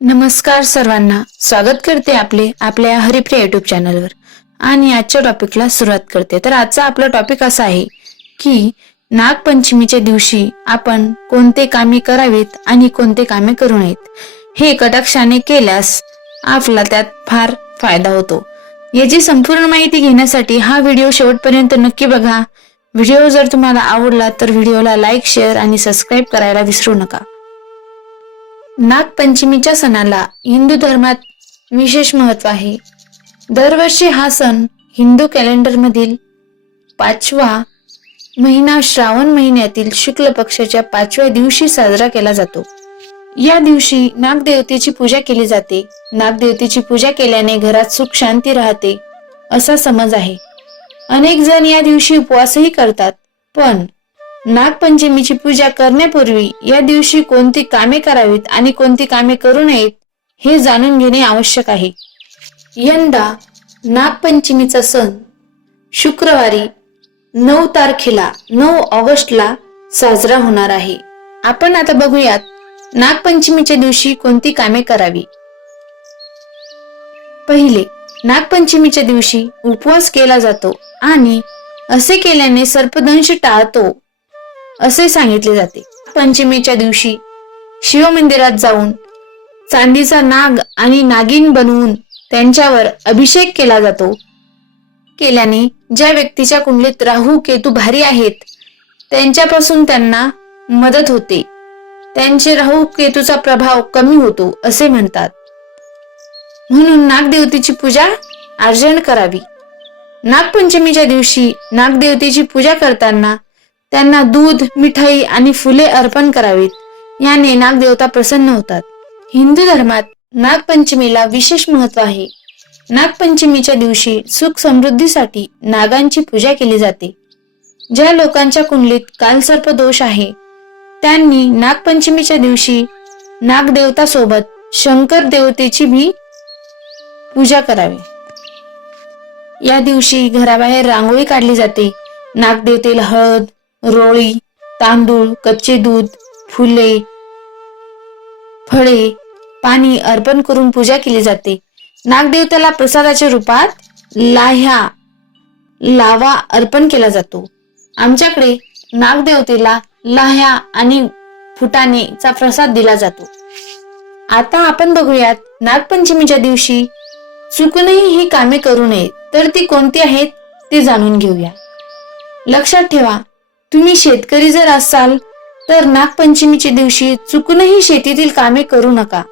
नमस्कार सर्वांना. स्वागत करते आपले आपल्या हरिप्रिया युट्यूब चॅनलवर आणि आजच्या टॉपिकला सुरुवात करते. तर आजचा आपला टॉपिक असा आहे की नागपंचमीच्या दिवशी आपण कोणते कामे करावीत आणि कोणते कामे करू नयेत? हे कटाक्षाने केल्यास आपला त्यात फार फायदा होतो. याची संपूर्ण माहिती घेण्यासाठी हा व्हिडिओ शेवटपर्यंत नक्की बघा. व्हिडिओ जर तुम्हाला आवडला तर व्हिडिओला लाईक शेअर आणि सबस्क्राईब करायला विसरू नका. नागपंचमीच्या सणाला हिंदू धर्मात विशेष महत्त्व आहे. दरवर्षी हा सण हिंदू कॅलेंडरमधील पाचवा महिना श्रावण महिन्यातील शुक्ल पक्षाच्या पाचव्या दिवशी साजरा केला जातो. या दिवशी नागदेवतेची पूजा केली जाते. नागदेवतेची पूजा केल्याने घरात सुख शांती राहते असा समज आहे. अनेक जण या दिवशी उपवासही करतात पण नागपंचमीची पूजा करण्यापूर्वी या दिवशी कोणती कामे करावीत आणि कोणती कामे करू नयेत हे जाणून घेणे आवश्यक आहे. यंदा नागपंचमीचा सण शुक्रवारी नऊ तारखेला नऊ ऑगस्टला साजरा होणार आहे. आपण आता बघूयात नागपंचमीच्या दिवशी कोणती कामे करावी. पहिले नागपंचमीच्या दिवशी उपवास केला जातो आणि असे केल्याने सर्पदंश टाळतो. असे सांगितले जाते. पंचमीच्या दिवशी शिवमंदिरात जाऊन चांदीचा नाग आणि नागिन बनवून त्यांच्यावर अभिषेक केला जातो. केल्याने ज्या व्यक्तीच्या कुंडलीत राहू केतू भारी आहेत त्यांच्यापासून त्यांना मदत होते. त्यांचे राहू केतूचा प्रभाव कमी होतो असे म्हणतात. म्हणून नागदेवतेची पूजा अर्जन करावी. नागपंचमीच्या दिवशी नागदेवतेची पूजा करताना त्यांना दूध मिठाई आणि फुले अर्पण करावीत. याने नागदेवता प्रसन्न होतात. हिंदू धर्मात नागपंचमीला विशेष महत्त्व आहे. नागपंचमीच्या दिवशी सुख समृद्धीसाठी नागांची पूजा केली जाते. ज्या लोकांच्या कुंडलीत कालसर्प दोष आहे त्यांनी नागपंचमीच्या दिवशी नागदेवता सोबत शंकर देवतेची भी पूजा करावी. या दिवशी घराबाहेर रांगोळी काढली जाते. नागदेवतेला हळद रोळी तांदूळ कच्चे दूध फुले फळे पाणी अर्पण करून पूजा केली जाते. नागदेवतेला प्रसादाच्या रूपात लाह्या लावा अर्पण केला जातो. आमच्याकडे नागदेवतेला लाह्या आणि फुटाणेचा प्रसाद दिला जातो. आता आपण बघूयात नागपंचमीच्या दिवशी चुकूनही ही कामे करू नये तर ती कोणती आहेत ते जाणून घेऊया. लक्षात ठेवा तुम्ही शेतकरी जर असाल तर नागपंचमीच्या दिवशी चुकूनही शेतीतील कामे करू नका.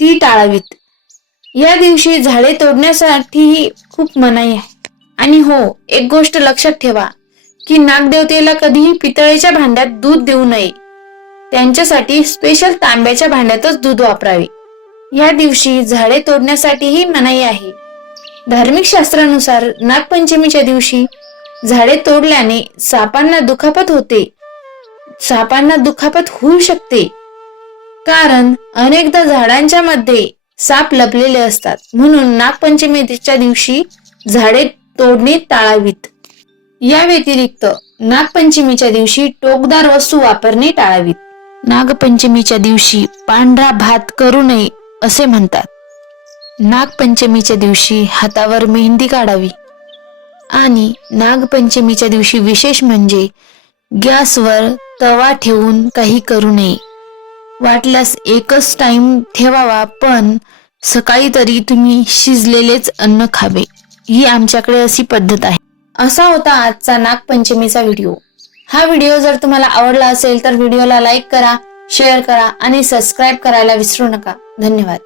ती टाळावीत. या दिवशी झाडे तोडण्यासाठीही खूप मनाई आहे. आणि हो एक गोष्ट लक्षात ठेवा की नागदेवतेला कधीही पितळेच्या भांड्यात दूध देऊ नये. त्यांच्यासाठी स्पेशल तांब्याच्या भांड्यातच दूध वापरावे. या दिवशी झाडे तोडण्यासाठीही मनाई आहे. धार्मिक शास्त्रानुसार नागपंचमीच्या दिवशी झाडे तोडल्याने सापांना दुखापत होते. सापांना दुखापत होऊ शकते. कारण अनेकदा झाडांच्या मध्ये साप लपलेले असतात. म्हणून नागपंचमीच्या दिवशी झाडे तोडणे टाळावीत. या व्यतिरिक्त नागपंचमीच्या दिवशी टोकदार वस्तू वापरणे टाळावीत. नागपंचमीच्या दिवशी पांढरा भात करू नये असे म्हणतात. नागपंचमीच्या दिवशी हातावर मेहंदी काढावी. आणि नागपंचमीच्या दिवशी विशेष म्हणजे गॅसवर तवा ठेवून काही करू नये. वाटल्यास एकच टाइम ठेवावा पण सकाळी तरी तुम्ही शिजलेलेच अन्न खावे. ही आमच्याकडे अशी पद्धत आहे. असा होता आजचा नागपंचमीचा व्हिडिओ. हा व्हिडिओ जर तुम्हाला आवडला असेल तर व्हिडिओला लाईक करा शेअर करा आणि सबस्क्राईब करायला विसरू नका. धन्यवाद.